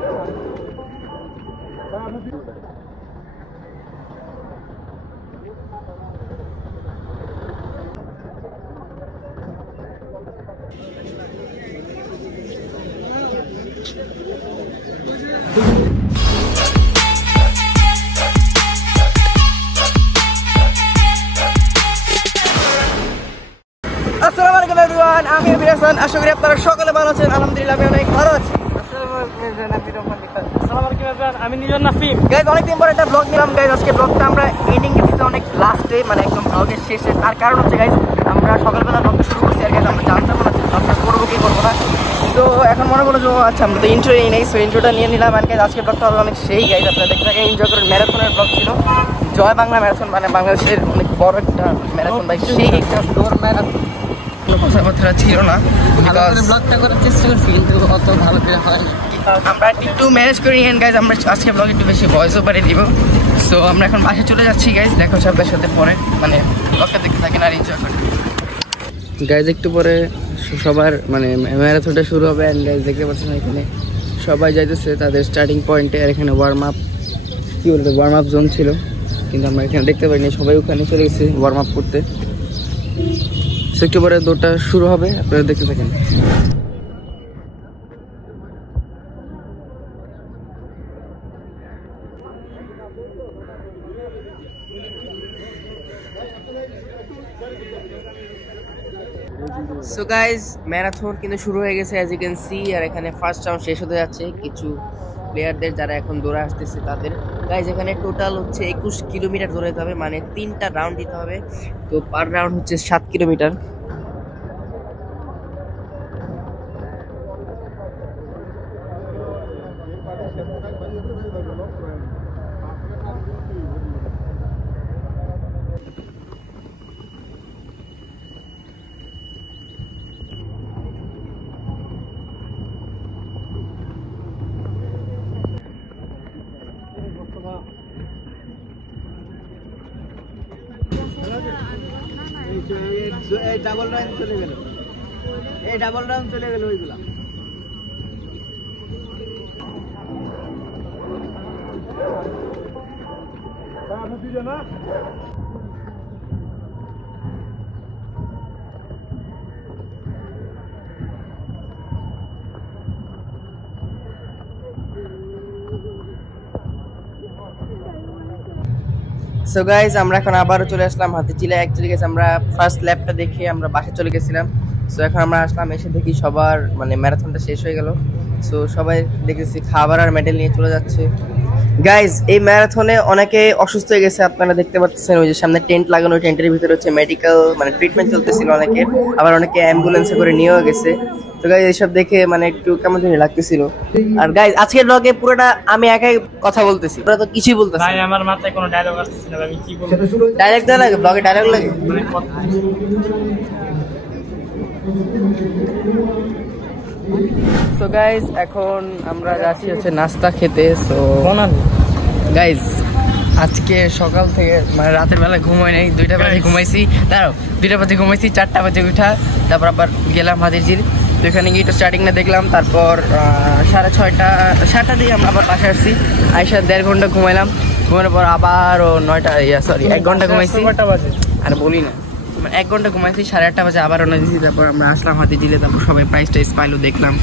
আসসালামু আলাইকুম এভরিওয়ান, আমি বিরাসন। আশা করি আপনারা সকলে ভালো আছেন। আলহামদুলিল্লাহ আমি অনেক ভালো আছি। আসসালামু আলাইকুম এভরিওয়ান, আমি নিজন নাফিম। গাইস, অনেকদিন পরে একটা ব্লগ নিলাম গাইস। আজকে ব্লগটা আমরা এন্ডিং দিচ্ছি অনেক লাস্টে, মানে একদম ব্লগের শেষে। তার কারণ হচ্ছে গাইস, আমরা সকালবেলা ব্লগটা শুরু করছি আর গাইস আমরা জানতাম না ব্লগটা করবো কি করবো না। তো এখন মনে করো যে আচ্ছা আমরা তো ইন্ট্রো নিয়ে নেই, সো ইন্ট্রোটা নিয়ে নিলাম। আর গাইস আজকে ব্লগটা হবে অনেক সেই গাইস, আপনারা দেখতে থাকেন, এনজয় করেন। ম্যারাথনের ব্লগ ছিল, জয় বাংলা ম্যারাথন, মানে বাংলাদেশের অনেক বড় একটা ম্যারাথন ভাই, সেই একটা দৌড় ম্যারাথন। কথাবার্তা ছিল না, ব্লগটা করার চেষ্টা করছি কিন্তু অত ভালো করে হয়নি। আমরা একটু ম্যানেজ করি গাইজ, আমরা আজকে ব্লগ একটু বেশি ভয়েস ওভারে দিব। সো আমরা এখন বাসায় চলে যাচ্ছি গাইজ, দেখা হচ্ছে আপনার সাথে পরে, মানে ব্লগটা দেখতে থাকেন আর এনজয় করেন গাইজ। একটু পরে সবার মানে ম্যারাথনটা শুরু হবে। অ্যান্ড গাইজ দেখতে পাচ্ছেন এখানে সবাই যাইতেছে তাদের স্টার্টিং পয়েন্টে। আর এখানে ওয়ার্ম আপ, কী বলতো, ওয়ার্ম আপ জোন ছিল, কিন্তু আমরা এখানে দেখতে পাইনি, সবাই ওখানে চলে গেছে ওয়ার্ম আপ করতে। একটু পরে দৌড়টা শুরু হবে, আপনারা দেখতে থাকেন। সো গাইজ, ম্যারাথন কিন্তু শুরু হয়ে গেছে অ্যাজ ইউ ক্যান সি। আর এখানে ফার্স্ট রাউন্ড শেষ হতে যাচ্ছে। কিছু প্লেয়ারদের যারা এখন দৌড়ে আসতেছে তাদের গাইজ এখানে টোটাল হচ্ছে 21 কিলোমিটার দৌড়াতে হবে, মানে 3টা রাউন্ড দিতে হবে। তো পার রাউন্ড হচ্ছে 7 কিলোমিটার। ডাবল রাউন্ড চলে গেল, এই ডাবল রাউন্ড চলে গেল ওইগুলা। সো গাইজ, আমরা এখন আবারও চলে আসলাম হাতিঝিলে। অ্যাকচুয়ালি গাইজ আমরা ফার্স্ট ল্যাপটা দেখে আমরা বাসে চলে গেছিলাম। সো এখন আমরা আসলাম, এসে দেখি সবার মানে ম্যারাথনটা শেষ হয়ে গেল। সো সবাই দেখেছি খাবার আর মেডেল নিয়ে চলে যাচ্ছে। গাইজ, এই ম্যারাথনে অনেকে অসুস্থ হয়ে গেছে, আপনারা দেখতে পাচ্ছেন ওই যে সামনে টেন্ট লাগানো, টেন্টের ভিতরে হচ্ছে মেডিকেল মানে ট্রিটমেন্ট চলতেছিল অনেকে, আবার অনেকে অ্যাম্বুলেন্সে করে নিয়েও গেছে। তো গাইজ এইসব দেখে মানে একটু কেমন জানি লাগতেছিল। আর গাইজ আজকের ব্লগে পুরোটা আমি একাই কথা বলতেছি, পুরো তো কিছুই বলতেছি না, আমার মাথায় কোনো ডায়লগ আসতেছে না, আমি কি বলবো। ডায়লগ দেওয়া লাগে ব্লগে, ডায়লগ লাগে মানে কথা। সো গাইজ এখন আমরা যাচ্ছি হচ্ছে নাস্তা খেতে। সো গাইজ আজকে সকাল থেকে মানে রাতের বেলা ঘুমাই নাই, 2টা বাজে ঘুমাইছি, দাঁড়াও 2টা বাজে ঘুমাইছি, 4টা বাজে উঠা, তারপর আবার গেলাম হাতিঝিল। তো এখানে গিয়ে একটু স্টার্টিংটা দেখলাম, তারপর 6:30 দিয়ে আমরা আবার বাসায় আসছি। আইসা 1.5 ঘন্টা ঘুমাইলাম, ঘুমানোর পর আবারও 1 ঘন্টা ঘুমাইছি। আর বলি না, 1 ঘন্টা ঘুমাইছি, 8:30 বাজে আবার রওনা দিয়েছি। তারপর আমরা আসলাম হাতিঝিলে, তারপর সবাই প্রাইস টাইস পাইলো দেখলাম।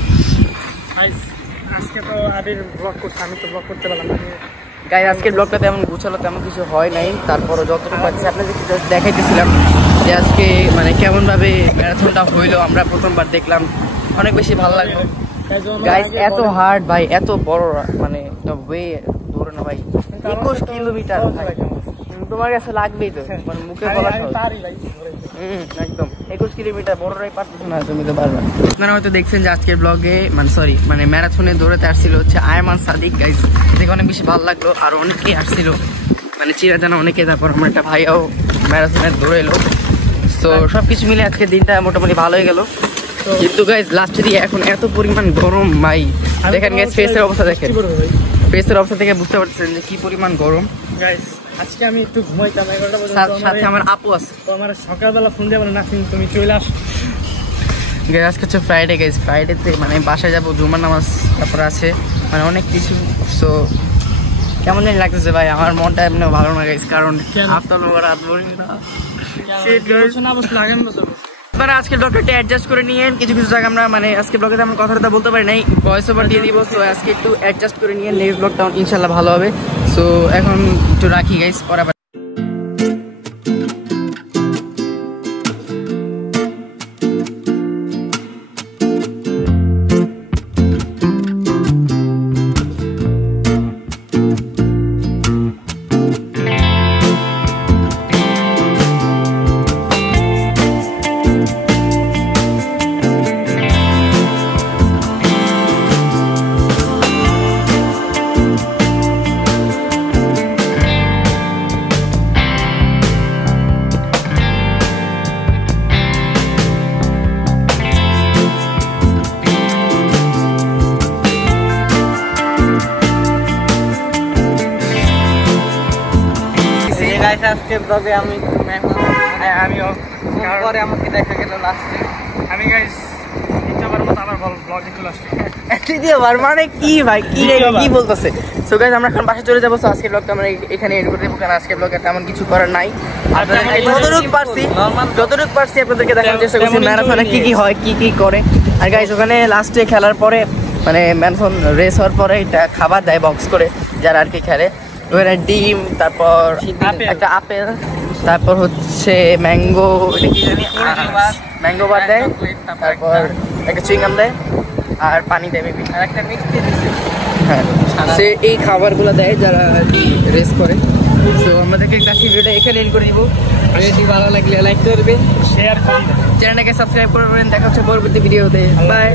আজকে তো আবির ব্লগ করছে, আমি তো ব্লগ করতে পারলাম না। গাইজ আজকের ব্লগটা তেমন গুছালো, তেমন কিছু হয় নাই। তারপরও যতটুকু পাচ্ছি আপনাদের দেখাইতেছিলাম যে আজকে মানে কেমনভাবে ম্যারাথনটা হইলো। আমরা প্রথমবার দেখলাম, অনেক বেশি ভালো লাগলো। গাইজ এত হার্ড ভাই, এত বড় মানে ওয়ে দৌড়ানো ভাই, 21 কিলোমিটার ভাই, তোমার কাছে লাগবেই তো, মানে মুখে বলা একদম 21 কিলোমিটার, বড়রাই পারতেছে না, তুমি তো পারবা। আপনারা হয়তো দেখছেন যে আজকের ব্লগে মানে ম্যারাথনে দৌড়াতে আসছিল হচ্ছে আয়মান সাদিক। গাইজ দেখে অনেক বেশি ভালো লাগলো, আর অনেকেই আসছিল মানে চিরা জানা অনেকে। তারপর আমার একটা ভাইয়াও ম্যারাথনে দৌড়ে এলো। তো সবকিছু মিলে আজকের দিনটা মোটামুটি ভালো হয়ে গেল। কিন্তু গাইজ লাস্টে দিয়ে এখন এত পরিমাণ গরম ভাই, দেখেন গাইজ ফেসের অবস্থা দেখেন, ফেসের অবস্থা থেকে বুঝতে পারছেন যে কি পরিমাণ গরম। গাইস আজকে আমি একটু ঘুমাইতাম 11টা পর্যন্ত, সাথে আমার আপু আছে। তো আমার সকালবেলা ফোন দিয়ে বলে না তুমি চলে আস। গাইস আজকে হচ্ছে ফ্রাইডে গাইস, ফ্রাইডেতে মানে বাসায় যাবো, জুমার নামাজ তারপর আছে মানে অনেক কিছু। সো কেমন জানি লাগতেছে ভাই, আমার মনটা এমনি ভালো না গাইস, কারণ আপনার রাত বলি না। এবার আজকে ব্লগটা অ্যাডজাস্ট করে নিয়েন, কিছু কিছু জায়গা আমরা মানে আজকে ব্লগে আমরা কথাটা বলতে পারি নাই, ভয়েস ওভার দিয়ে দিব। সো আজকে একটু অ্যাডজাস্ট করে নিয়ে নেক্সট ব্লগটা ইনশাল্লাহ ভালো হবে। সো এখন একটু রাখি গাইস, পরে আবার আজকে ব্লগে আমি আমিও পরে আমাকে দেখা গেল লাস্টে আমি গাইস দ্বিতীয়বার মতো আমার ব্লগে চলে আসছি। দ্বিতীয়বার মানে কি ভাই, কি বলতেছে? সো গাইস আমরা এখন বাসা চলে যাবো। সো আজকে ব্লগটা আমরা এখানে এন্ড করে দেবো, কারণ আজকে ব্লগে তেমন কিছু করার নাই। যতটুকু পারছি আপনাদেরকে দেখানোর চেষ্টা করছি ম্যারাথনে কি কি হয়, কি কি করে। আর গাইস ওখানে লাস্টে খেলার পরে মানে ম্যারাথন রেস হওয়ার পরে এটা খাবার দেয় বক্স করে যারা আর কি খেলে। ওখানে ডিম, তারপর একটা আপেল, তারপর হচ্ছে ম্যাঙ্গো, এটা কি জানি ম্যাঙ্গো বার দেয়, তারপর একটা চুইংগাম দেয় আর পানি দেয় মেবি, আর একটা মিষ্টি দিচ্ছে। হ্যাঁ, সে এই খাবারগুলো দেয় যারা রেস করে। তো আমাদেরকে কাছে ভিডিওটা এখানে এন্ড করে দিব। ভিডিওটি ভালো লাগলে লাইক করবেন, শেয়ার করবেন, চ্যানেলটাকে সাবস্ক্রাইব করবেন। দেখা হচ্ছে পরবর্তী ভিডিওতে। বাই।